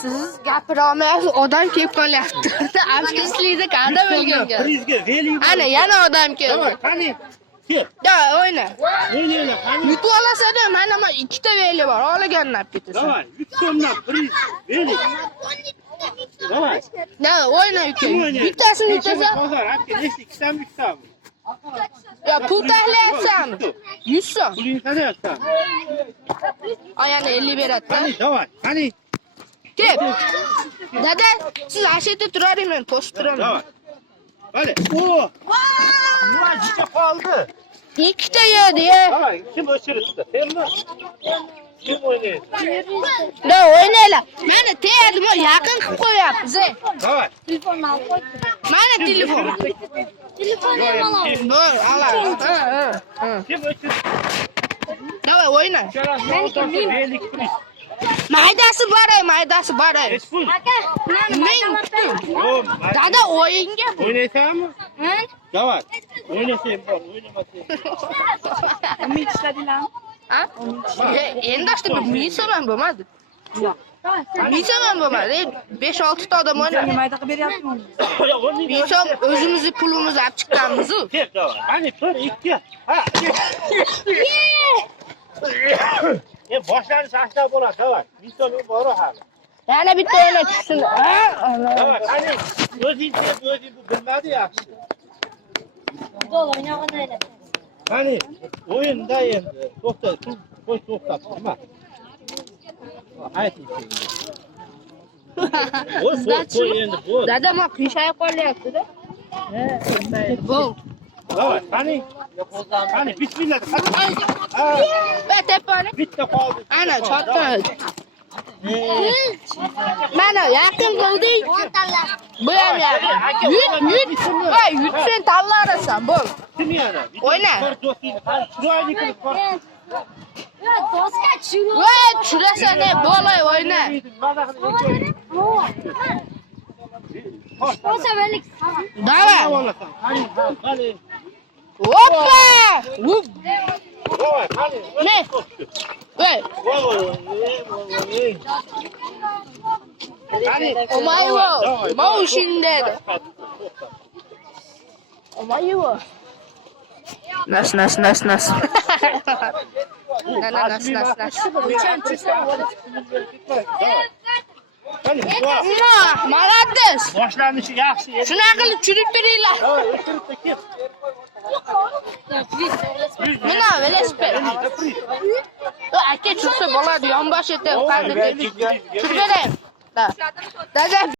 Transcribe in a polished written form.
Siz gapirolmayapsiz, odam kelib qolyapti. Afsuslikda qanday bo'lganga. Prizga veli. Ana yana odam keldi. Qani? Kel. Da, o'yna. O'ynaylar, qani? Yutib olasada, mana ikkita veli bor. Olgandan olib ketasan. Davay, 3 so'mdan priz, veli. Davay. Da, o'yna uka. Bittasini yutasan. Hozir, aka, nechta ikkitami, ikkitami? Ya pul tashlayapsanmi? 100 so'm. Pulingni qadayapsan? Ayani 50 beradi. Qani, davay, qani? Kel. Dada, siz ashita turaring, men to'sib turaman. Davay. Vale. O! Nima jicha qoldi? Ikkita yedi. Davay, kim o'chiribdi? Senmi? Kim o'ynaydi? Da, o'ynaylar. Meni tegdim, yaqin qilib qo'yapsiz. Davay. Mana telefon. Bor, ala. Kim o'chiribdi? Davay, o'yna. Velik priz. Maydasi boray, maydasi boray. Espun. Men Yo'q, dada o'yinga. o'ynaysanmi? Davay. O'ynasang bor, o'ynamasan. Umid ishladinglarmi? Ha? Endi işte bir miysaman bo'lmadi. Miysaman bo'lmadi. 5-6 ta odam o'ynaydi. Mayda qilib beryaptimi? Miysam o'zimizni pulimizni olib chiqqanmiz-ku. Kel, davay. Qani, 1-2. Ha. Boshlanish asta bo'ladi, davay. Misol bor hali. Yana bitta o'yna tushsin. Davay, qani, o'zing deb o'zing bu bilmadi yaxshi. Qani, o'yinda endi. To'xta, qo'y to'xtat, nima? Ayting. Qo'y endi, bo'l. Dada ma qiyshayib qolyapti-da. Bo'l. Davay, qani? Qani, bismillah. Va tepani. Bitta qoldi. Ana, chotda. Mana yaqin bo'ldik. Bu ham yaqin. Yut. Voy, yutsen tanlarasan, bo'l. Kim yana? O'yna. Chiroyli qilib qor. Voy, tushirasan, bo'lay, o'yna. Davay. Qani. Hoppa! Vup. Davay, qani. Ne? Voy. Qani. Omayvo. Mau shinde. Omayvo. Nas. Nas. Qani. Молодец. Boshlanishi yaxshi. Shunaqa qilib churib beringlar. Davay, o'chiribdi, kel. Mana velosiped. Aka chursa bo'ladi, yonbosh etib qanday. Churib beraymi? Da. Dada